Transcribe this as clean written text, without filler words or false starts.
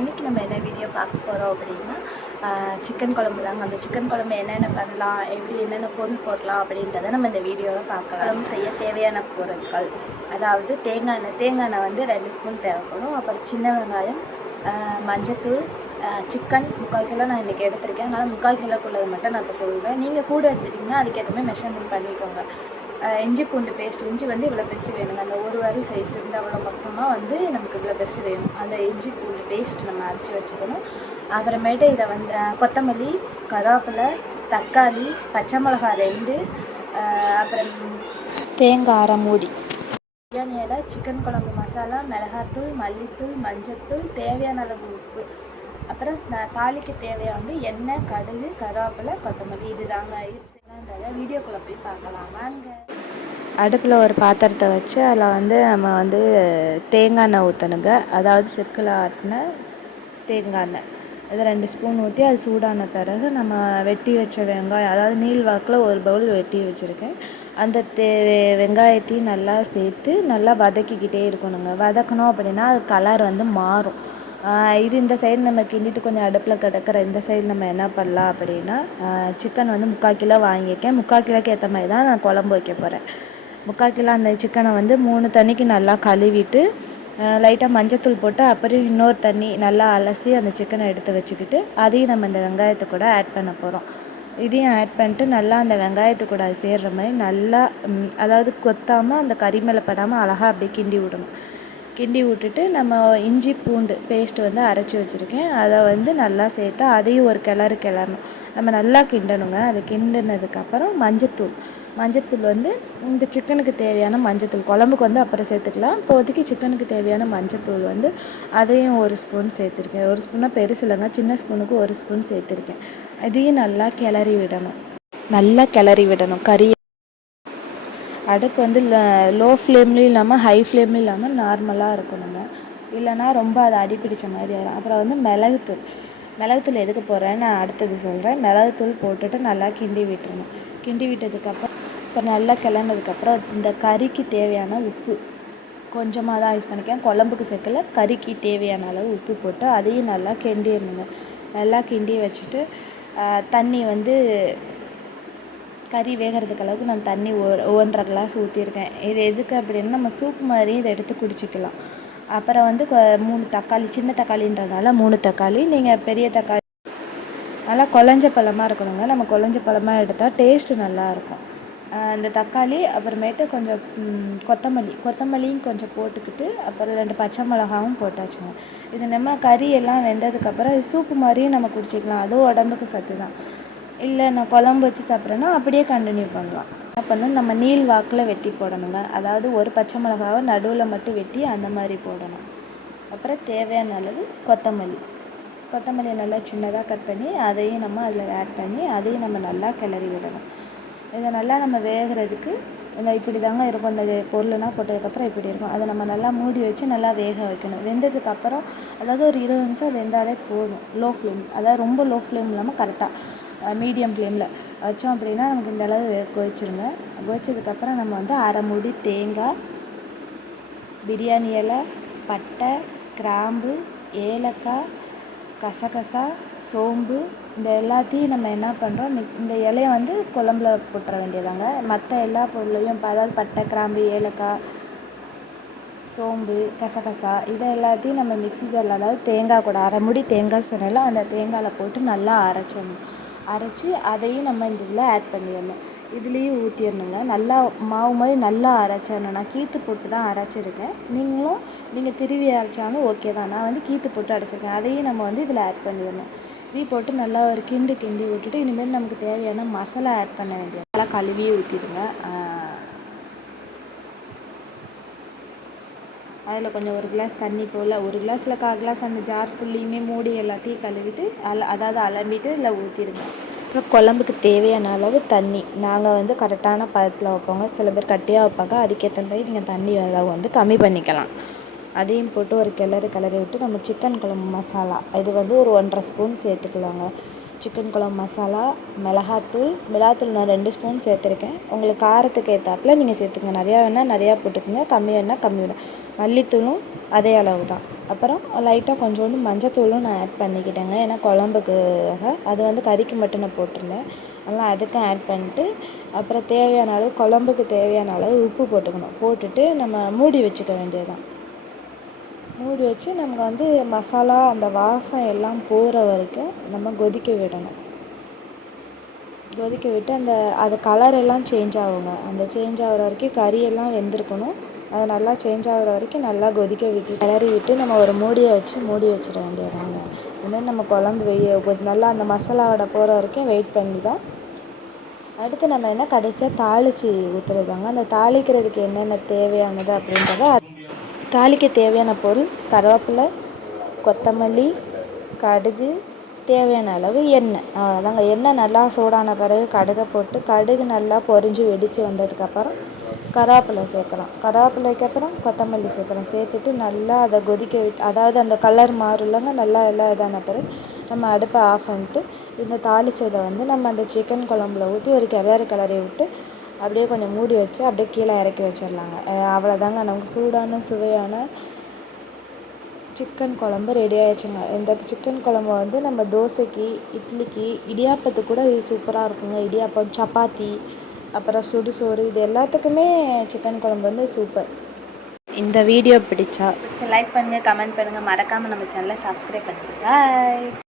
இன்றைக்கி நம்ம என்ன வீடியோ பார்க்க போகிறோம் அப்படின்னா சிக்கன் குழம்பு தாங்க. அந்த சிக்கன் குழம்பு என்னென்ன பண்ணலாம், எப்படி என்னென்ன பொருள் போடலாம் அப்படின்றத நம்ம இந்த வீடியோவில் பார்க்கலாம். குழம்பு செய்ய தேவையான பொருட்கள், அதாவது தேங்காய் எண்ணெய் வந்து 2 ஸ்பூன் தேவைப்படும். அப்புறம் சின்ன வெங்காயம், மஞ்சத்தூள், சிக்கன் 3/4 கிலோ நான் இன்றைக்கி எடுத்திருக்கேன். அதனால் 3/4 கிலோக்குள்ளது மட்டும் நான் இப்போ சொல்கிறேன். நீங்கள் கூட எடுத்துட்டிங்கன்னா அதுக்கேற்ற மாதிரி மெஷர்மெண்ட் பண்ணிக்கோங்க. இஞ்சி பூண்டு பேஸ்ட், இஞ்சி வந்து இவ்வளோ பெருசு வேணுங்க. அந்த ஒரு வரல் சைஸ் இந்த அவ்வளோ மொத்தமாக வந்து நமக்கு இவ்வளோ பெருசு வேணும். அந்த இஞ்சி பூண்டு பேஸ்ட் நம்ம அரைச்சி வச்சுக்கணும். அப்புறமேட்டு இதை வந்து கொத்தமல்லி, கருவேப்பிலை, தக்காளி, பச்சை மிளகா 2, அப்புறம் தேங்காய் அரை மூடி, பிரியாணி இலை, சிக்கன் குழம்பு மசாலா, மிளகாத்தூள், மல்லித்தூள், மஞ்சத்தூள், தேவையான அளவு உப்பு, அப்புறம் தாளிக்கு தேவையான வந்து எண்ணெய், கடுகு, கருவேப்பிலை, கொத்தமல்லி. இது தாங்க. இது செய்யலான்றதை வீடியோக்குள்ளே போய் பார்க்கலாம் வாங்க. அடுப்பில் ஒரு பாத்திரத்தை வச்சு அதில் வந்து நம்ம வந்து தேங்காய் எண்ணெய் ஊற்றணுங்க. அதாவது செக்கில் ஆட்டின தேங்காய் எண்ணெய் இது 2 ஸ்பூன் ஊற்றி அது சூடான பிறகு நம்ம வெட்டி வச்ச வெங்காயம், அதாவது நீள் வாக்கில் ஒரு பவுல் வெட்டி வச்சுருக்கேன். அந்த வெங்காயத்தையும் நல்லா சேர்த்து நல்லா வதக்கிக்கிட்டே இருக்கணுங்க. வதக்கணும் அப்படின்னா அது கலர் வந்து மாறும். இது இந்த சைடு நம்ம கிண்டிட்டு கொஞ்சம் அடுப்பில் கிடக்கிற இந்த சைடு நம்ம என்ன பண்ணலாம் அப்படின்னா, சிக்கன் வந்து 3/4 கிலோ வாங்கியிருக்கேன். 3/4 கிலோக்கு ஏற்ற மாதிரி தான் நான் குழம்பு வைக்க போகிறேன். 3/4 கிலோ அந்த சிக்கனை வந்து 3 தண்ணிக்கு நல்லா கழுவிட்டு லைட்டாக மஞ்சத்தூள் போட்டு அப்புறம் இன்னொரு தண்ணி நல்லா அலசி அந்த சிக்கனை எடுத்து வச்சுக்கிட்டு அதையும் நம்ம இந்த வெங்காயத்தை கூட ஆட் பண்ண போகிறோம். இதையும் ஆட் பண்ணிட்டு நல்லா அந்த வெங்காயத்து கூட அது சேர்கிற மாதிரி நல்லா, அதாவது கொத்தாமல் அந்த கறி மேலே படாமல் அழகாக அப்படியே கிண்டி விடணும். கிண்டி விட்டுட்டு நம்ம இஞ்சி பூண்டு பேஸ்ட்டு வந்து அரைச்சி வச்சுருக்கேன். அதை வந்து நல்லா சேர்த்து அதையும் ஒரு கிளறணும். நம்ம நல்லா கிண்டணுங்க. அதை கிண்டினதுக்கப்புறம் மஞ்சத்தூள் வந்து இந்த சிக்கனுக்கு தேவையான மஞ்சத்தூள், குழம்புக்கு வந்து அப்புறம் சேர்த்துக்கலாம். இப்போதைக்கு சிக்கனுக்கு தேவையான மஞ்சத்தூள் வந்து அதையும் 1 ஸ்பூன் சேர்த்துருக்கேன். 1 ஸ்பூனாக பெருசு இல்லைங்க, சின்ன ஸ்பூனுக்கு 1 ஸ்பூன் சேர்த்துருக்கேன். இதையும் நல்லா கிளறி விடணும். கறி அடுப்பு வந்து லோ ஃப்ளேம்லேயும் இல்லாமல் ஹை ஃப்ளேம்லேயும் இல்லாமல் நார்மலாக இருக்கணுங்க. இல்லைனா ரொம்ப அதை அடிப்பிடிச்ச மாதிரி ஆயிடும். அப்புறம் வந்து மிளகுத்தூள் எதுக்கு போடுறேன்னு நான் அடுத்தது சொல்கிறேன். மிளகுத்தூள் போட்டுட்டு நல்லா கிண்டி விட்டுறணும். கிண்டி விட்டதுக்கப்புறம் இப்போ நல்லா கிளறினதுக்கப்புறம் இந்த கறிக்கு தேவையான உப்பு கொஞ்சமாக தான் யூஸ் பண்ணிக்கேன். குழம்புக்கு சேர்க்கல, கறிக்கு தேவையான அளவு உப்பு போட்டு அதையும் நல்லா கிண்டிடணுங்க. நல்லா கிண்டி வச்சுட்டு தண்ணி வந்து கறி வேகிறதுக்கு அளவுக்கு நான் தண்ணி 1.5 கிளாஸ் ஊற்றிருக்கேன். இது எதுக்கு அப்படின்னா நம்ம சூப் மாதிரி இதை எடுத்து குடிச்சிக்கலாம். அப்புறம் வந்து 3 தக்காளி, சின்ன தக்காளின்றதுனால 3 தக்காளி, நீங்கள் பெரிய தக்காளி நல்லா குழஞ்ச பழமாக இருக்கணுங்க. நம்ம குழஞ்ச பழமாக எடுத்தால் டேஸ்ட்டு நல்லாயிருக்கும். அந்த தக்காளி அப்புறமேட்டு கொஞ்சம் கொத்தமல்லியும் கொஞ்சம் போட்டுக்கிட்டு அப்புறம் 2 பச்சை மிளகாவும் போட்டாச்சுங்க. இது நம்ம கறி எல்லாம் வெந்ததுக்கப்புறம் இது சூப்பு மாதிரியும் நம்ம குடிச்சிக்கலாம். அதுவும் உடம்புக்கு சத்து தான். இல்லை நான் குழம்பு வச்சு சாப்பிட்றேன்னா அப்படியே கண்டினியூ பண்ணலாம். என்ன பண்ணணும், நம்ம நீள் வாக்கில் வெட்டி போடணுங்க. அதாவது ஒரு பச்சை மிளகாவை நடுவில் மட்டும் வெட்டி அந்த மாதிரி போடணும். அப்புறம் தேவையான அளவு கொத்தமல்லியை நல்லா சின்னதாக கட் பண்ணி அதையும் நம்ம அதில் ஆட் பண்ணி அதையும் நம்ம நல்லா கிளறி விடணும். இதை நல்லா நம்ம வேகிறதுக்கு இந்த இப்படி தாங்க இருக்கும். இந்த பொருள்லாம் போட்டதுக்கப்புறம் இப்படி இருக்கும். அதை நம்ம நல்லா மூடி வச்சு நல்லா வேக வைக்கணும். வெந்ததுக்கப்புறம் அதாவது ஒரு 20 நிமிஷம் வெந்தாலே போதும். லோ ஃப்ளேம், அதாவது ரொம்ப லோ ஃப்ளேம் இல்லாமல் கரெக்டாக மீடியம் ஃப்ளேமில் வச்சோம் அப்படின்னா நமக்கு இந்த அளவு கொதிச்சிருங்க. கொதிச்சதுக்கப்புறம் நம்ம வந்து அரை மூடி தேங்காய், பிரியாணி இலை, பட்டை, கிராம்பு, ஏலக்காய், கசகசா, சோம்பு இந்த எல்லாத்தையும் நம்ம என்ன பண்ணுறோம், இந்த இலையை வந்து குழம்புல போட்டுற வேண்டியதாங்க. மற்ற எல்லா பொருளையும் அதாவது பட்டை, கிராம்பு, ஏலக்காய், சோம்பு, கசகசா இதை எல்லாத்தையும் நம்ம மிக்ஸி ஜாரில், அதாவது தேங்காய் கூட அரை மூடி தேங்காய் சொன்னால அந்த தேங்காயில் போட்டு நல்லா அரைச்சி அதையும் நம்ம இந்த இதில் ஆட் பண்ணிடணும். இதுலேயும் ஊற்றிடணுங்க. நல்லா மாவு மாதிரி நல்லா அரைச்சிடணும். நான் கீற்று போட்டு தான் அரைச்சிருக்கேன். நீங்கள் திருவி அரைச்சாலும் ஓகே தான். நான் வந்து கீற்று போட்டு அரைச்சிருக்கேன். அதையும் நம்ம வந்து இதில் ஆட் பண்ணிடணும். போட்டு நல்லா ஒரு கிண்டி விட்டுட்டு இனிமேல் நமக்கு தேவையான மசாலா ஆட் பண்ண வேண்டியது. நல்லா கழுவி ஊற்றிடுங்க. அதில் கொஞ்சம் 1 கிளாஸ் தண்ணி போல், 1 கிளாஸில் 1/4 கிளாஸ் அந்த ஜார் ஃபுல்லையுமே மூடி எல்லாத்தையும் கழுவிட்டு அதாவது அலம்பிட்டு இதில் ஊற்றிடுங்க. அப்புறம் குழம்புக்கு தேவையான அளவு தண்ணி நாங்கள் வந்து கரெக்டான பதத்தில் வைப்போங்க. சில பேர் கட்டியாக வைப்பாங்க. அதுக்கேற்ற மாதிரி நீங்கள் தண்ணி அளவு வந்து கம்மி பண்ணிக்கலாம். அதையும் போட்டு ஒரு கிளறி விட்டு நம்ம சிக்கன் குழம்பு மசாலா இது வந்து ஒரு 1.5 ஸ்பூன் சேர்த்துக்கலாங்க. சிக்கன் குழம்பு மசாலா, மிளகாத்தூள் நான் 2 ஸ்பூன் சேர்த்துருக்கேன். உங்களுக்கு காரத்துக்கு ஏற்றாப்புல நீங்கள் சேர்த்துக்கங்க. நிறையா வேணால் நிறையா போட்டுக்கோங்க, கம்மி வேணால் கம்மி வேணும். மல்லித்தூளும் அதே அளவு தான். அப்புறம் லைட்டாக கொஞ்சோண்டு மஞ்சத்தூளும் நான் ஆட் பண்ணிக்கிட்டேங்க. ஏன்னா குழம்புக்காக அது வந்து கறிக்கு மட்டும் நான் போட்டிருந்தேன். அதனால் அதுக்கும் ஆட் பண்ணிட்டு அப்புறம் தேவையான அளவு குழம்புக்கு தேவையான அளவு உப்பு போட்டுக்கணும். போட்டுட்டு நம்ம மூடி வச்சுக்க வேண்டியது தான். மூடி வச்சு நம்ம வந்து மசாலா அந்த வாசம் எல்லாம் போகிற வரைக்கும் நம்ம கொதிக்க விடணும். கொதிக்க விட்டு அது கலரெல்லாம் சேஞ்ச் ஆகுங்க. அந்த சேஞ்ச் ஆகிற வரைக்கும் கறியெல்லாம் வெந்திருக்கணும். அது நல்லா சேஞ்ச் ஆகிற வரைக்கும் நல்லா கொதிக்க விட்டு கிளறி விட்டு நம்ம ஒரு மூடியை வச்சு மூடி வச்சிட வேண்டியதாங்க. இதுமாதிரி நம்ம குழம்பு நல்லா அந்த மசாலாவோட போகிற வரைக்கும் வெயிட் பண்ணி தான் அடுத்து நம்ம என்ன கடைசியாக தாளித்து ஊற்றுறதாங்க. அந்த தாளிக்கிறதுக்கு என்னென்ன தேவையானது அப்படின்றத தாளிக்க தேவையான பொருள் கருவேப்பிலை, கொத்தமல்லி, கடுகு, தேவையான அளவு எண்ணெய். அவ்வளோதாங்க. எண்ணெய் நல்லா சூடான பிறகு கடுகை போட்டு கடுகு நல்லா பொரிஞ்சு வெடித்து வந்ததுக்கப்புறம் கருவேப்பிலை சேர்க்குறோம். கருவேப்பிலைக்கு அப்புறம் கொத்தமல்லி சேர்க்குறோம். சேர்த்துட்டு நல்லா அதை கொதிக்க விட்டு அதாவது அந்த கலர் மாறும் நல்லா எல்லாம் இதான பிறகு நம்ம அடுப்பை ஆஃப் பண்ணிட்டு இந்த தாளித்ததை வந்து நம்ம அந்த சிக்கன் குழம்புல ஊற்றி ஒரு கிளறி விட்டு அப்படியே கொஞ்சம் மூடி வச்சு அப்படியே கீழே இறக்கி வச்சிடலாங்க. அவ்வளோதாங்க. நமக்கு சூடான சுவையான சிக்கன் குழம்பு ரெடி ஆகிடுச்சுங்க. இந்த சிக்கன் குழம்பு வந்து நம்ம தோசைக்கு, இட்லிக்கு, இடியாப்பத்துக்கு கூட இது சூப்பராக இருக்குங்க. இடியாப்பம், சப்பாத்தி, அப்புறம் சுடுசோறு இது எல்லாத்துக்குமே சிக்கன் குழம்பு வந்து சூப்பர். இந்த வீடியோ பிடிச்சா லைக் பண்ணுங்கள், கமெண்ட் பண்ணுங்கள், மறக்காமல் நம்ம சேனலை சப்ஸ்கிரைப் பண்ணுங்கள். பாய்.